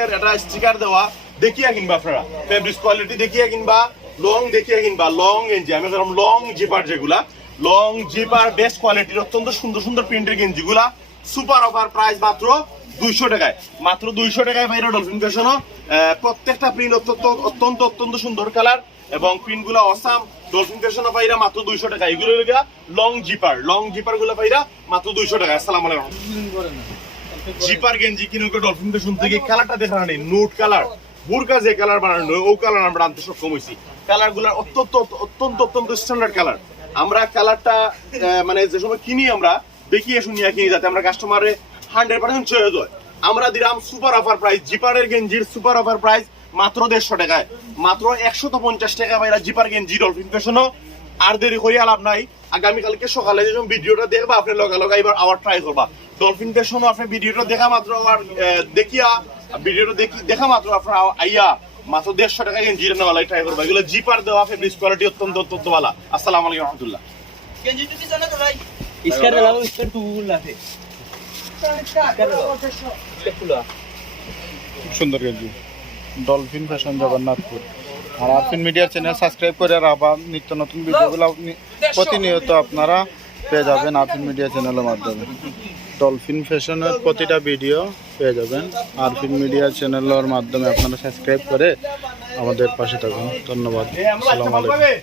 একটা স্টিকার দেওয়া, দেখিয়া কিনবা আপনারা। ফেব্রিক্স কোয়ালিটি দেখিয়া কিনবা লং দেখিয়া কিনবা লং গেঞ্জি। আমি ধরলাম লং জিপার যেগুলা লং জিপার বেস্ট কোয়ালিটির অত্যন্ত সুন্দর সুন্দর প্রিন্টের গেঞ্জিগুলা সুপার অফার প্রাইস মাত্র দুইশো টাকায়। মাত্র দুইশো টাকায় বাইরে ডলফিন ফ্যাশনও প্রত্যেকটা প্রিন্ট অত্যন্ত অত্যন্ত অত্যন্ত সুন্দর কালার এবং প্রিন্টগুলা অসাম ডলফিন ফ্যাশনও পাইরা মাত্র দুইশো টাকা এগুলো লং জিপার লং জিপারগুলো পাইরা মাত্র দুইশো টাকা আসসালাম আলাইকুম। জিপার গেঞ্জি কিনে ডলফিন ফ্যাশন থেকে কালারটা দেখা নেই নোট কালার বুরকা যে কালার বানানো, ও কালার আমরা আনতে সক্ষম হয়েছি কালারগুলার অত্যন্ত অত্যন্ত অত্যন্ত স্ট্যান্ডার্ড কালার আমরা কালারটা মানে যে সময় কিনি আমরা, দেখিয়ে শুনিয়া কিনি যাতে আমরা কাস্টমারে হান্ড্রেড পার্সেন্ট চয়ে যায় আমরা দিলাম সুপার অফার প্রাইস জিপারের গেঞ্জির সুপার অফার প্রাইস মাত্র দেড়শো টাকায়। মাত্র একশত পঞ্চাশ টাকা পাইরা জিপার গেঞ্জি ডলফিন ফ্যাশনও আর দেরি করিয়া লাভ নাই। আগামীকালকে সকালে যখন ভিডিওটা দেখবা আপনি লগা লগা এবার আবার ট্রাই করবা। ডলফিন পেশনও আপনি ভিডিওটা দেখা মাত্র আবার দেখিয়া ভিডিওটা দেখি দেখা মাত্র আপনার আইয়া মাত্র দেড়শো টাকা গেঞ্জিটা নেওয়া ট্রাই করবা। এগুলো জিপার দেওয়া ফেব্রিক্স কোয়ালিটি অত্যন্ত অত্যন্ত ভালো আসসালামু আলাইকুম রহমতুল্লাহ। গেঞ্জি টুপি জানা তো ভাই? ইসকার লাভ ইসকার টু লাফে খুব সুন্দর গেঞ্জি। Dolphin fashion Jagannathpur. আর আরফিন মিডিয়া চ্যানেল সাবস্ক্রাইব করে আবার নিত্য নতুন ভিডিওগুলো আপনি প্রতিনিয়ত আপনারা পেয়ে যাবেন আরফিন মিডিয়া চ্যানেলের মাধ্যমে। ডলফিন ফ্যাশনের প্রতিটা ভিডিও পেয়ে যাবেন। আরফিন মিডিয়া চ্যানেলের মাধ্যমে আপনারা সাবস্ক্রাইব করে আমাদের পাশে থাকুন। ধন্যবাদ। আসসালামু আলাইকুম।